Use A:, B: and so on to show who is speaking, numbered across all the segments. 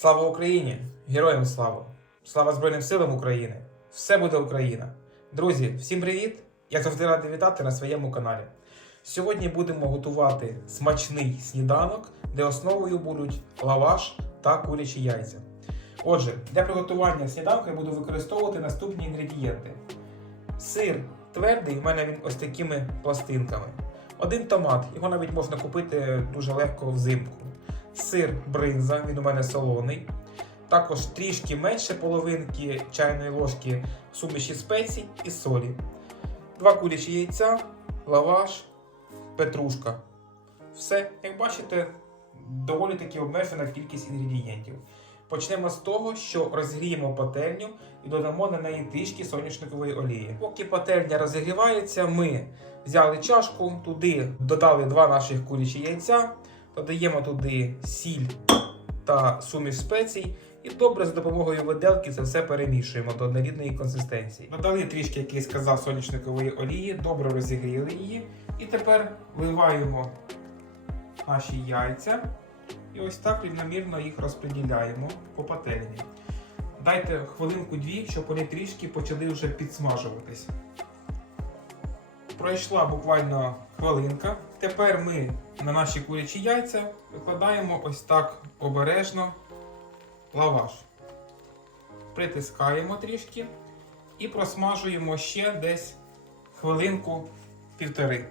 A: Слава Україні! Героям слава! Слава Збройним силам України! Все буде Україна! Друзі, всім привіт! Я завжди радий вітати на своєму каналі. Сьогодні будемо готувати смачний сніданок, де основою будуть лаваш та курячі яйця. Отже, для приготування сніданку я буду використовувати наступні інгредієнти: сир твердий, в мене він ось такими пластинками. Один томат, його навіть можна купити дуже легко взимку. Сир бринза, він у мене солоний. Також трішки менше половинки чайної ложки суміші спецій і солі. Два курячі яйця, лаваш, петрушка. Все, як бачите, доволі таки обмежена кількість інгредієнтів. Почнемо з того, що розгріємо пательню і додамо на неї трішки соняшникової олії. Поки пательня розігрівається, ми взяли чашку, туди додали два наших курячі яйця, додаємо туди сіль та суміш спецій. І добре за допомогою виделки це все перемішуємо до однорідної консистенції. Додали трішки, як я сказав, соняшникової олії, добре розігріли її. І тепер вливаємо наші яйця. І ось так рівномірно їх розподіляємо по пательні. Дайте хвилинку-дві, щоб вони трішки почали вже підсмажуватись. Пройшла буквально хвилинка. Тепер ми на наші курячі яйця викладаємо ось так обережно лаваш. Притискаємо трішки і просмажуємо ще десь хвилинку-півтори.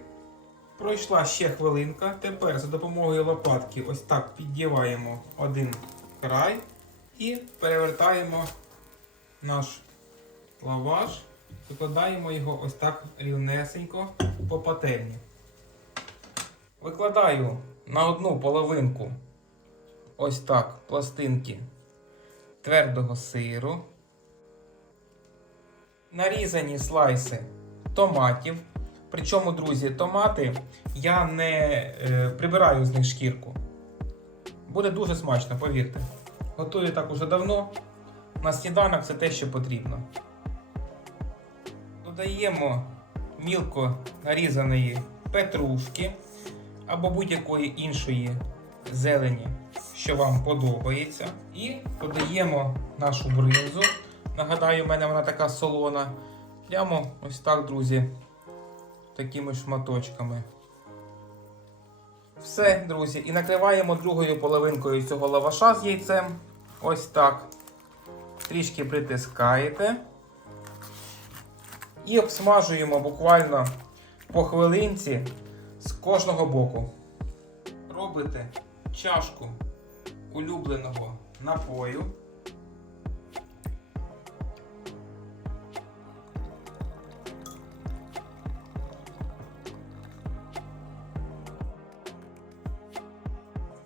A: Пройшла ще хвилинка. Тепер за допомогою лопатки ось так піддіваємо один край і перевертаємо наш лаваш, викладаємо його ось так рівнесенько по пательні. Викладаю на одну половинку ось так пластинки твердого сиру, нарізані слайси томатів. Причому, друзі, томати я не е, прибираю з них шкірку. Буде дуже смачно, повірте. Готую так уже давно. На сніданок це те, що потрібно. Додаємо мілко нарізаної петрушки або будь-якої іншої зелені, що вам подобається. І додаємо нашу бринзу. Нагадаю, в мене вона така солона. Прямо ось так, друзі такими шматочками. Все, друзі, і накриваємо другою половинкою цього лаваша з яйцем. Ось так. Трішки притискаєте. І обсмажуємо буквально по хвилинці з кожного боку. Робите чашку улюбленого напою.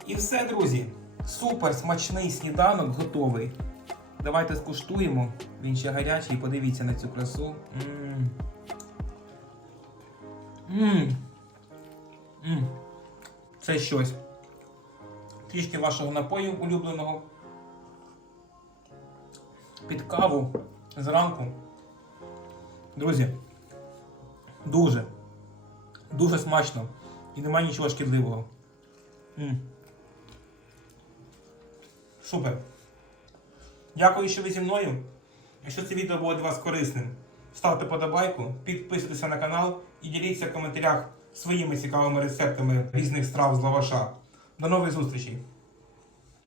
A: І все, друзі. Супер смачний сніданок готовий. Давайте скуштуємо. Він ще гарячий, подивіться на цю красу. Мм. Це щось. Трішки вашого напою улюбленого. Під каву зранку. Друзі, дуже, дуже смачно і немає нічого шкідливого. М. Супер. Дякую, що ви зі мною. Якщо це відео було для вас корисним, ставте подобайку, підписуйтеся на канал і діліться в коментарях своїми цікавими рецептами різних страв з лаваша. До нових зустрічей!